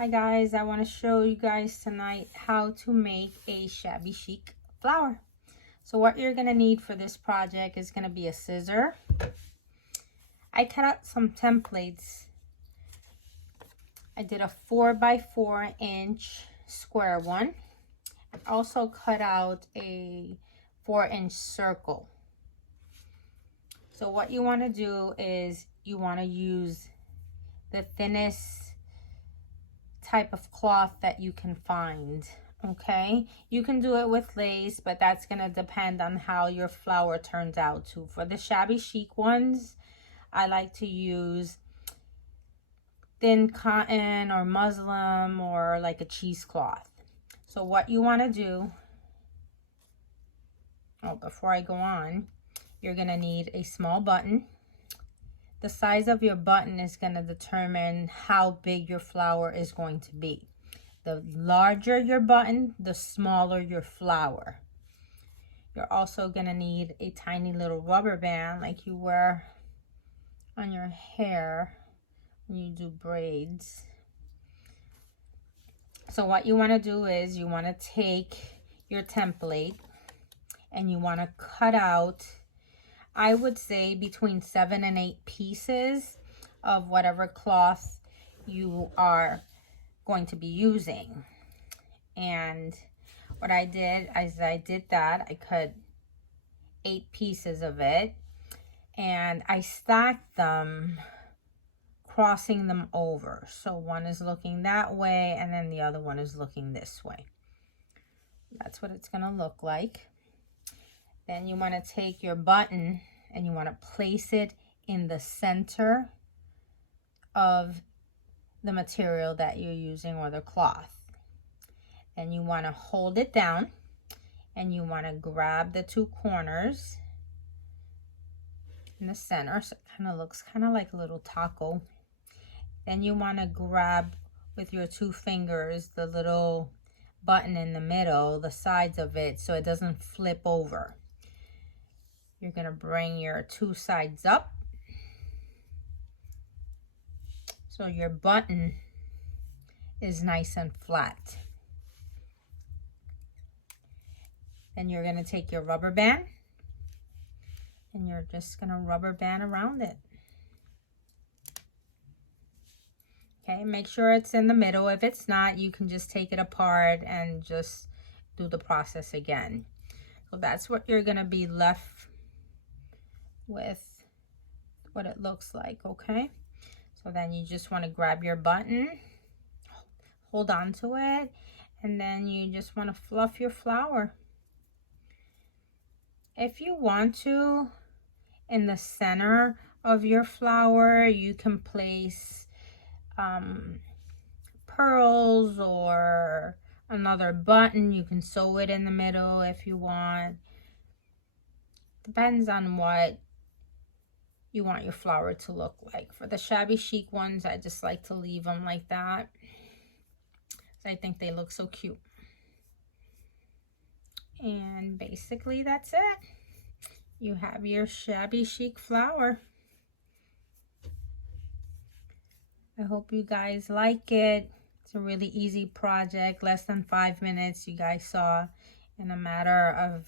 Hi guys, I want to show you guys tonight how to make a shabby chic flower. So what you're going to need for this project is going to be a scissor. I cut out some templates. I did a 4x4 inch square one. I also cut out a 4-inch circle. So what you want to do is you want to use the thinnest type of cloth that you can find. Okay, you can do it with lace, but that's gonna depend on how your flower turns out too. For the shabby chic ones, I like to use thin cotton or muslin or like a cheesecloth. So what you want to do, before I go on, you're gonna need a small button. The size of your button is going to determine how big your flower is going to be. The larger your button, the smaller your flower. You're also going to need a tiny little rubber band like you wear on your hair when you do braids. So what you want to do is you want to take your template and you want to cut out, I would say, between 7 and 8 pieces of whatever cloth you are going to be using. And what I did is I cut 8 pieces of it and I stacked them, crossing them over. So one is looking that way and then the other one is looking this way. That's what it's going to look like. Then you want to take your button and you want to place it in the center of the material that you're using or the cloth. And you want to hold it down and you want to grab the 2 corners in the center. So it kind of looks kind of like a little taco. Then you want to grab with your 2 fingers the little button in the middle, the sides of it, so it doesn't flip over. You're going to bring your 2 sides up so your button is nice and flat. Then you're going to take your rubber band and you're just going to rubber band around it. Okay, make sure it's in the middle. If it's not, you can just take it apart and just do the process again. So that's what you're going to be left with, what it looks like. Okay, so then you just want to grab your button, hold on to it, and then you just want to fluff your flower. If you want to, in the center of your flower you can place pearls or another button. You can sew it in the middle if you want. Depends on what you want your flower to look like. For the shabby chic ones, I just like to leave them like that. I think they look so cute. And basically that's it. You have your shabby chic flower. I hope you guys like it. It's a really easy project, less than 5 minutes. You guys saw in a matter of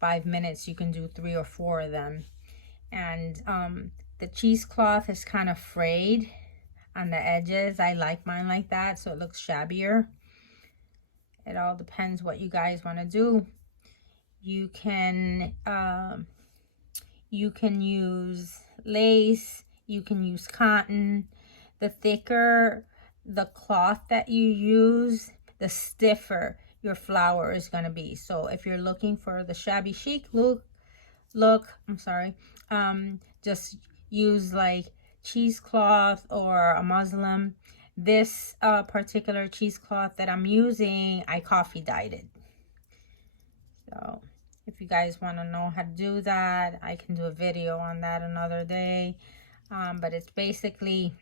5 minutes you can do 3 or 4 of them. And the cheesecloth is kind of frayed on the edges. I like mine like that, so it looks shabbier. It all depends what you guys want to do. You can use lace, you can use cotton. The thicker the cloth that you use, the stiffer your flower is going to be. So if you're looking for the shabby chic look, just use like cheesecloth or a muslin. This particular cheesecloth that I'm using, I coffee dyed it. So if you guys want to know how to do that, I can do a video on that another day. But it's basically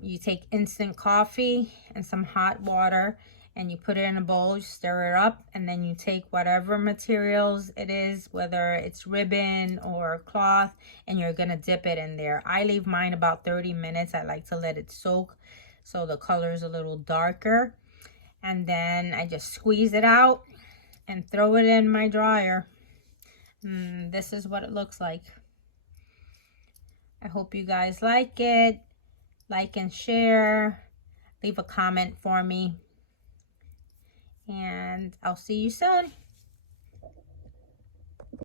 you take instant coffee and some hot water and you put it in a bowl, you stir it up, and then you take whatever materials it is, whether it's ribbon or cloth, and you're gonna dip it in there. I leave mine about 30 minutes. I like to let it soak so the color is a little darker. And then I just squeeze it out and throw it in my dryer. This is what it looks like. I hope you guys like it. Like and share. Leave a comment for me. And I'll see you soon.